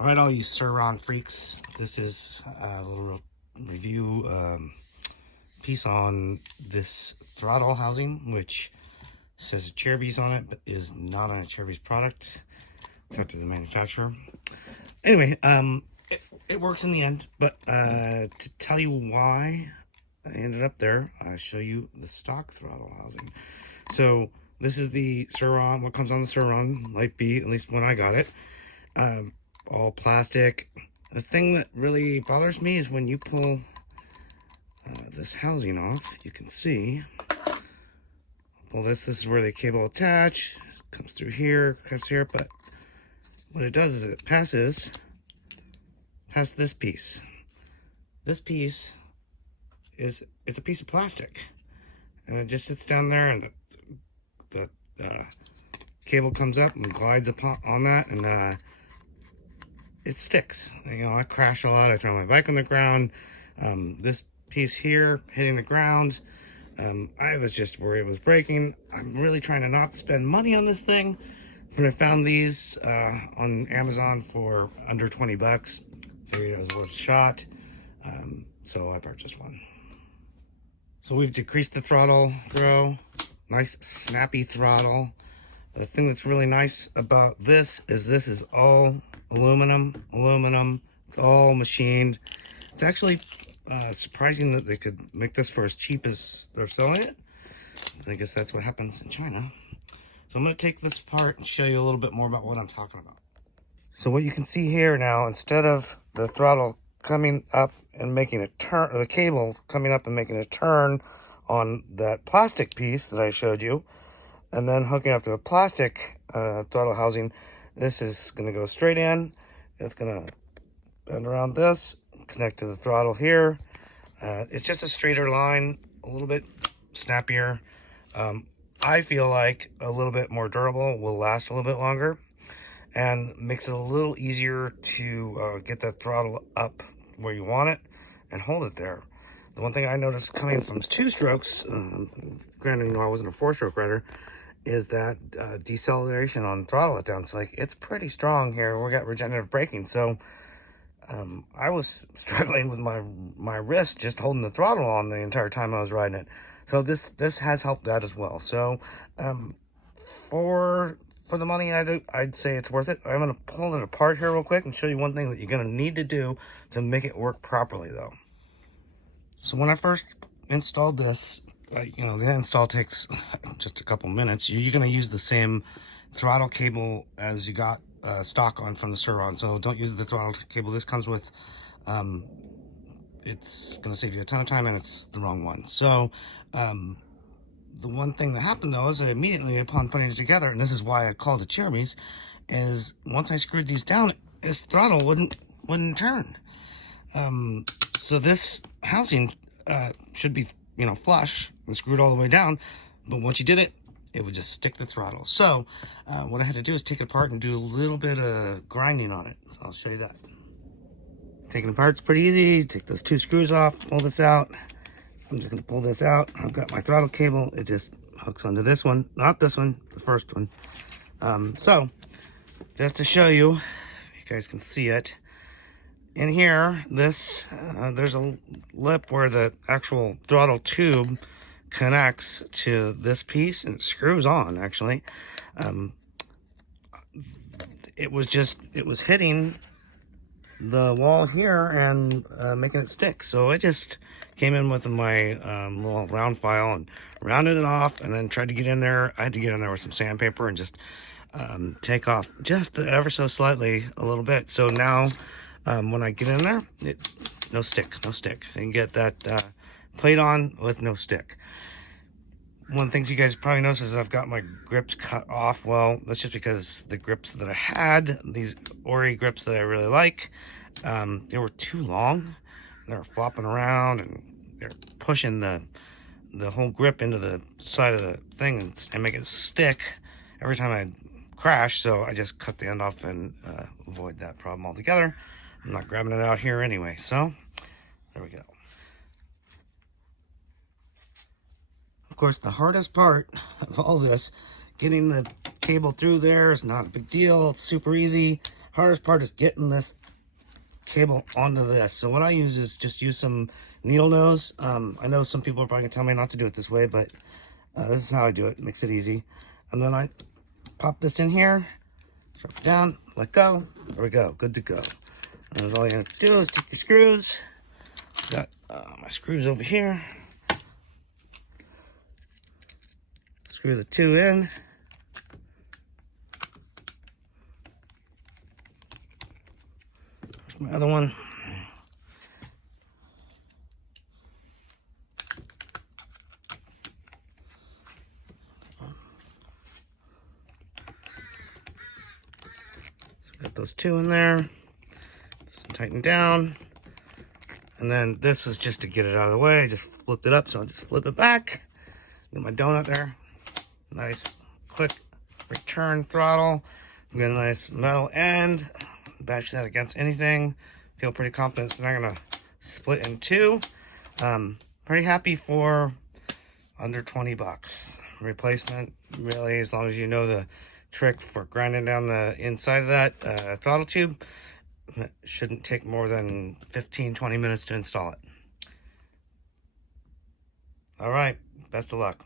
All right, all you SurRon freaks, this is a little review piece on this throttle housing, which says Acerbis on it, but is not an Acerbis product. Talk to the manufacturer. Anyway, it works in the end, but to tell you why I ended up there, I'll show you the stock throttle housing. So this is the SurRon, what comes on the SurRon Light B, at least when I got it. All plastic. The thing that really bothers me is when you pull this housing off, you can see, well, this is where the cable attach, comes through here, comes here, but what it does is it passes past this piece. This piece it's a piece of plastic, and it just sits down there, and the cable comes up and glides upon on that, and it sticks. You know, I crash a lot. I throw my bike on the ground. This piece here hitting the ground. I was just worried it was breaking. I'm really trying to not spend money on this thing. When I found these on Amazon for under 20 bucks, figured it was worth a shot. So I purchased one. So we've decreased the throttle throw. Nice snappy throttle. The thing that's really nice about this is all aluminum. It's all machined. It's actually surprising that they could make this for as cheap as they're selling it. I guess that's what happens in China. So I'm going to take this apart and show you a little bit more about what I'm talking about. So what you can see here now, instead of the throttle coming up and making a turn, or the cable coming up and making a turn on that plastic piece that I showed you, and then hooking up to a plastic throttle housing, this is going to go straight in. It's going to bend around this, connect to the throttle here. It's just a straighter line, a little bit snappier. I feel like a little bit more durable, will last a little bit longer, and makes it a little easier to get that throttle up where you want it and hold it there. The one thing I noticed coming from 2 strokes, granted, you know, I wasn't a 4-stroke rider, is that deceleration on throttle letdown. It's like, it's pretty strong here. We got regenerative braking. So I was struggling with my wrist just holding the throttle on the entire time I was riding it. So this has helped that as well. So for the money, I'd say it's worth it. I'm going to pull it apart here real quick and show you one thing that you're going to need to do to make it work properly, though. So when I first installed this, you know, the install takes just a couple minutes. You're going to use the same throttle cable as you got stock on from the SurRon. So don't use the throttle cable this comes with. It's going to save you a ton of time, and it's the wrong one. So the one thing that happened, though, is that immediately upon putting it together, and this is why I called it Acerbis, is once I screwed these down, this throttle wouldn't turn. So this housing should be, you know, flush and screwed all the way down, but once you did it, it would just stick the throttle. So what I had to do is take it apart and do a little bit of grinding on it. So I'll show you that. Taking it apart's pretty easy. Take those 2 screws off, pull this out. I'm just going to pull this out. I've got my throttle cable. It just hooks onto this one, not this one, the first one. So just to show you, if you guys can see it, in here, this there's a lip where the actual throttle tube connects to this piece, and it screws on, actually. It was hitting the wall here and making it stick. So I just came in with my little round file and rounded it off, and then tried to get in there. I had to get in there with some sandpaper and just take off just ever so slightly a little bit. So now when I get in there, no stick. I can get that plate on with no stick. One of the things you guys probably noticed is I've got my grips cut off. Well, that's just because the grips that I had, these Ori grips that I really like, they were too long. They were flopping around, and they're pushing the whole grip into the side of the thing and make it stick every time I crash. So I just cut the end off and avoid that problem altogether. I'm not grabbing it out here anyway. So there we go. Of course, the hardest part of all this, getting the cable through there, is not a big deal. It's super easy. Hardest part is getting this cable onto this. So what I use is just use some needle nose. I know some people are probably gonna tell me not to do it this way, but this is how I do it. Makes it easy. And then I pop this in here, drop it down, let go. There we go, good to go. And all you have to do is take your screws. Got my screws over here. Screw the two in. There's my other one. Got those two in there. Just tighten down. And then this is just to get it out of the way. I just flipped it up, so I'll just flip it back. Get my donut there. Nice, quick return throttle. I'm got a nice metal end. Bash that against anything. Feel pretty confident it's not gonna split in two. Pretty happy for under 20 bucks. Replacement, really, as long as you know the trick for grinding down the inside of that throttle tube. It shouldn't take more than 15-20 minutes to install it. All right, best of luck.